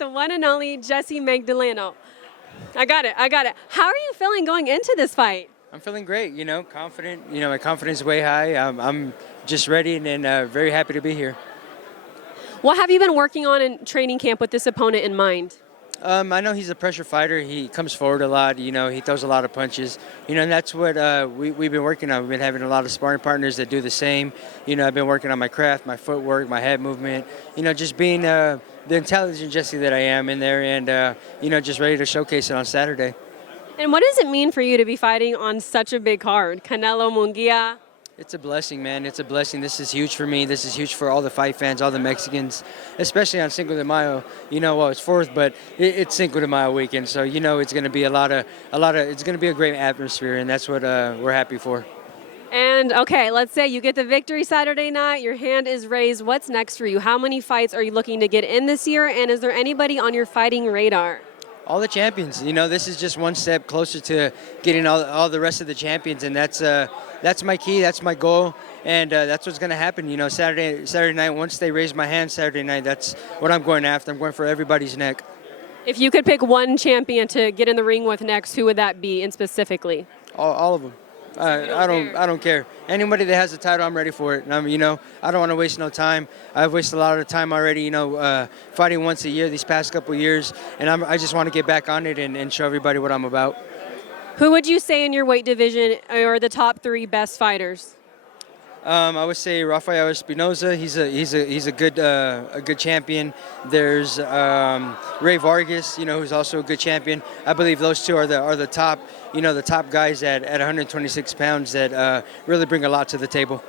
the one and only Jessie Magdaleno. I got it. How are you feeling going into this fight? I'm feeling great, confident. My confidence is way high. I'm just ready and very happy to be here. What have you been working on in training camp with this opponent in mind? I know he's a pressure fighter. He comes forward a lot. He throws a lot of punches. And that's what we've been working on. We've been having a lot of sparring partners that do the same. I've been working on my craft, my footwork, my head movement. Just being the intelligent Jessie that I am in there, and just ready to showcase it on Saturday. And what does it mean for you to be fighting on such a big card? Canelo, Munguia. It's a blessing, man. It's a blessing. This is huge for me. This is huge for all the fight fans, all the Mexicans, especially on Cinco de Mayo. It's 4th, but it's Cinco de Mayo weekend, so it's going to be it's going to be a great atmosphere, and that's what we're happy for. And okay, let's say you get the victory Saturday night, your hand is raised. What's next for you? How many fights are you looking to get in this year? And is there anybody on your fighting radar? All the champions. This is just one step closer to getting all the rest of the champions, and that's my key, that's my goal, and that's what's going to happen. Saturday night, once they raise my hand Saturday night, that's what I'm going after. I'm going for everybody's neck. If you could pick one champion to get in the ring with next, who would that be, and specifically? All of them. I don't care. Anybody that has a title, I'm ready for it. And I don't want to waste no time. I've wasted a lot of time already, fighting once a year these past couple of years, and I just want to get back on it and show everybody what I'm about. Who would you say in your weight division are the top 3 best fighters? I would say Rafael Espinoza. He's a good champion. There's Ray Vargas, who's also a good champion. I believe those two are the top, the top guys at 126 pounds that really bring a lot to the table.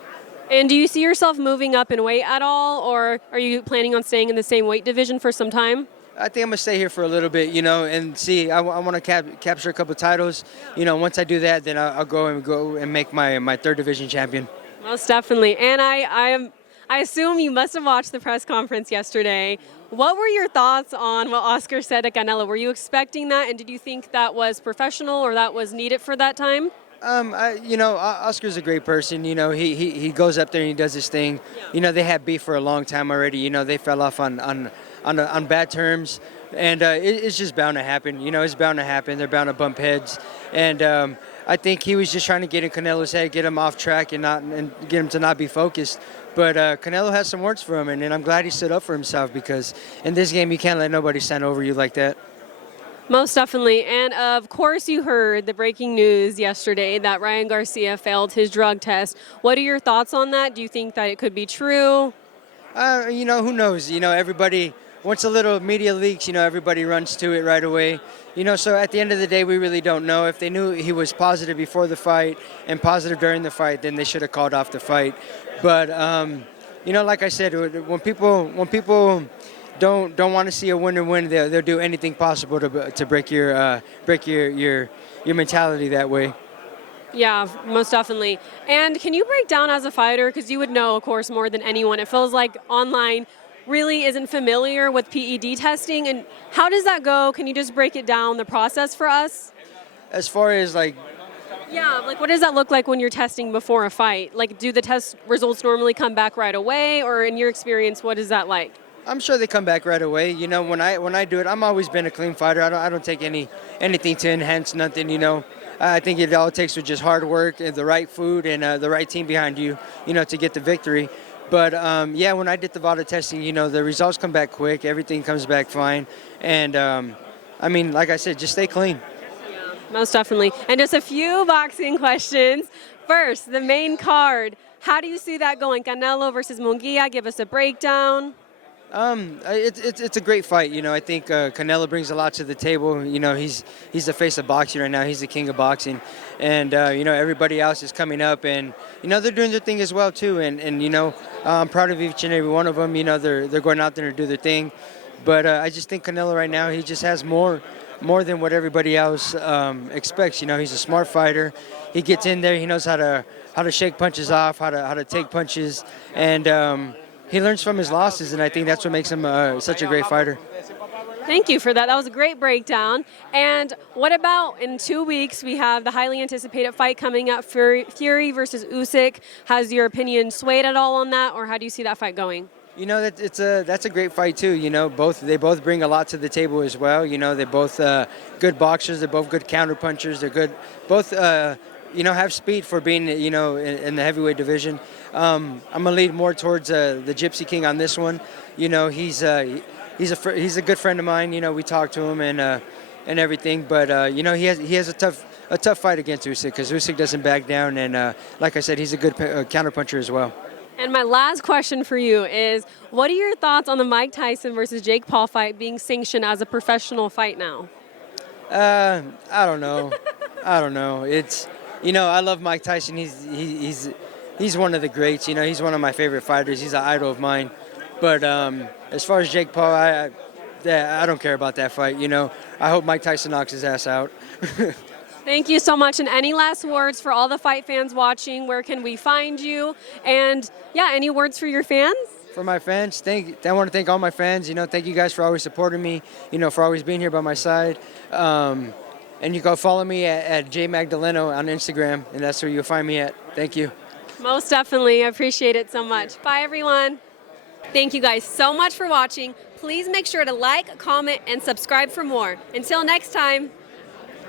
And do you see yourself moving up in weight at all, or are you planning on staying in the same weight division for some time? I think I'm going to stay here for a little bit, and see. I want to capture a couple of titles. Once I do that, then I'll go and make my 3rd division champion. Most definitely. And I assume you must have watched the press conference yesterday. What were your thoughts on what Oscar said to Canelo? Were you expecting that, and did you think that was professional or that was needed for that time? Oscar's a great person. He goes up there and he does his thing. Yeah. They had beef for a long time already. They fell off on bad terms, and it's just bound to happen. It's bound to happen. They're bound to bump heads, and I think he was just trying to get in Canelo's head, get him off track, and get him to not be focused. But Canelo has some words for him, and I'm glad he stood up for himself, because in this game you can't let nobody stand over you like that. Most definitely. And of course you heard the breaking news yesterday that Ryan Garcia failed his drug test. What are your thoughts on that? Do you think that it could be true? Who knows? Everybody, once a little media leaks, everybody runs to it right away. So at the end of the day, we really don't know. If they knew he was positive before the fight and positive during the fight, then they should have called off the fight. But, like I said, when people don't want to see a winner win, they'll do anything possible to break your mentality that way. Yeah, most definitely. And can you break down as a fighter, because you would know, of course, more than anyone, it feels like online really isn't familiar with PED testing, and how does that go? Can you just break it down, the process for us? As far as what does that look like when you're testing before a fight? Do the test results normally come back right away, or in your experience, what is that like? I'm sure they come back right away. When I do it, I'm always been a clean fighter. I don't take anything to enhance nothing. I think it all takes with just hard work and the right food and the right team behind you, to get the victory. But when I did the VADA testing, the results come back quick. Everything comes back fine. And like I said, just stay clean. Yeah, most definitely. And just a few boxing questions. First, the main card. How do you see that going? Canelo versus Munguia. Give us a breakdown. It's a great fight. I think Canelo brings a lot to the table. He's the face of boxing right now. He's the king of boxing, and everybody else is coming up, and they're doing their thing as well too. And I'm proud of each and every one of them. They're going out there to do their thing, but I just think Canelo right now, he just has more than what everybody else expects. He's a smart fighter. He gets in there. He knows how to shake punches off, how to take punches, and he learns from his losses, and I think that's what makes him such a great fighter. Thank you for that. That was a great breakdown. And what about in 2 weeks, we have the highly anticipated fight coming up, Fury versus Usyk. Has your opinion swayed at all on that, or how do you see that fight going? You know, that's a great fight too. You know, they both bring a lot to the table as well. You know, they're both good boxers. They're both good counter punchers. They're good. Both you know, have speed for being, you know, in the heavyweight division. I'm gonna lead more towards the Gypsy King on this one. You know, he's a good friend of mine. You know, we talked to him and everything. But you know, he has a tough fight against Usyk because Usyk doesn't back down. And like I said, he's a good counter puncher as well. And my last question for you is, what are your thoughts on the Mike Tyson versus Jake Paul fight being sanctioned as a professional fight now? I don't know. I don't know. It's, you know, I love Mike Tyson. He's one of the greats. You know, he's one of my favorite fighters. He's an idol of mine. But as far as Jake Paul, I don't care about that fight. You know, I hope Mike Tyson knocks his ass out. Thank you so much. And any last words for all the fight fans watching? Where can we find you? And yeah, any words for your fans? For my fans, I want to thank all my fans. You know, thank you guys for always supporting me. You know, for always being here by my side. And you go follow me at Jessie Magdaleno on Instagram, and that's where you'll find me at. Thank you. Most definitely. I appreciate it so much. Bye, everyone. Thank you guys so much for watching. Please make sure to like, comment, and subscribe for more. Until next time.